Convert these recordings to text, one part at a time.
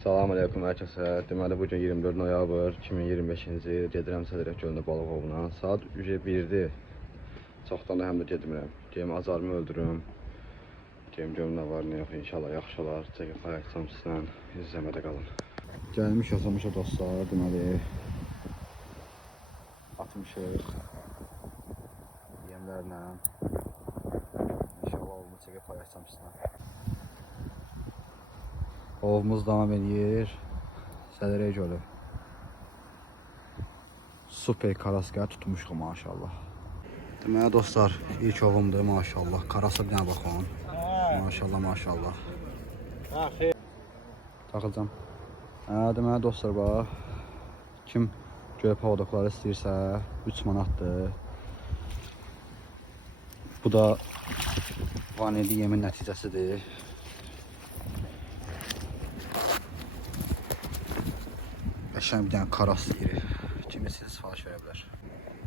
Salam aleyküm hər kəsə. Deməli bugün 24 noyabr 2025-ci il gedirəm Sədrək gölündə balıq ovuna. Saat 1:01-dir. Çoxdan da həm də getmirəm. Geyim azarımı öldürüm. Geyim görüm nə var, nə yox. İnşallah yaxşı olar. Çəkib ayaqsam sizlə izləmədə qalın. Gəlmiş yaşamışıq dostlar. Deməli atmışıq yemlərlə. İnşallah ovunu çəkib ayaqsam sizlə. Ovumuz devam edir. Sədrək gölü. Super karaskaya tutmuşuq maşallah. Deməli dostlar, ilk ovumdur maşallah. Karasa bir dənə baxın. Maşallah maşallah. Taxılacam. Deməli dostlar bax. Kim göl pavadokları istəyirsə 3 manatdır. Bu da vanilli yemin nəticəsidir. Qəşəng bir dənə karas istəyir. Kim istəyirsə sifariş verə bilər.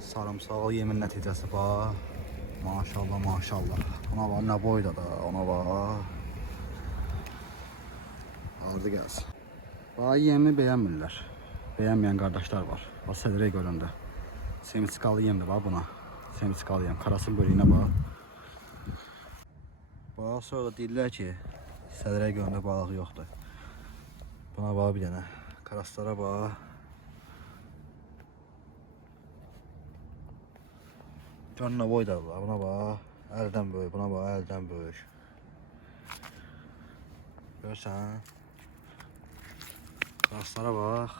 Sarımsaqlı yemin nəticəsi bax. Maşallah maşallah. Ona bax nə boyda da, ona bax. Ardı gəlsin. Bax yemi bəyənmirlər. Bəyənməyən qardaşlar var. Bax Sədrək gölündə. Semiskalı yemdir bax buna. Semiskalı yem. Karasın bölüyünə bax. Bax sonra da deyirlər ki, Sədrək gölündə balıq yoxdur. Buna bax bir dənə. Karaslara bax. Canına boydadılar. Buna bax. Əldən böyük. Buna bax. Əldən böyük. Görsən. Karaslara bax.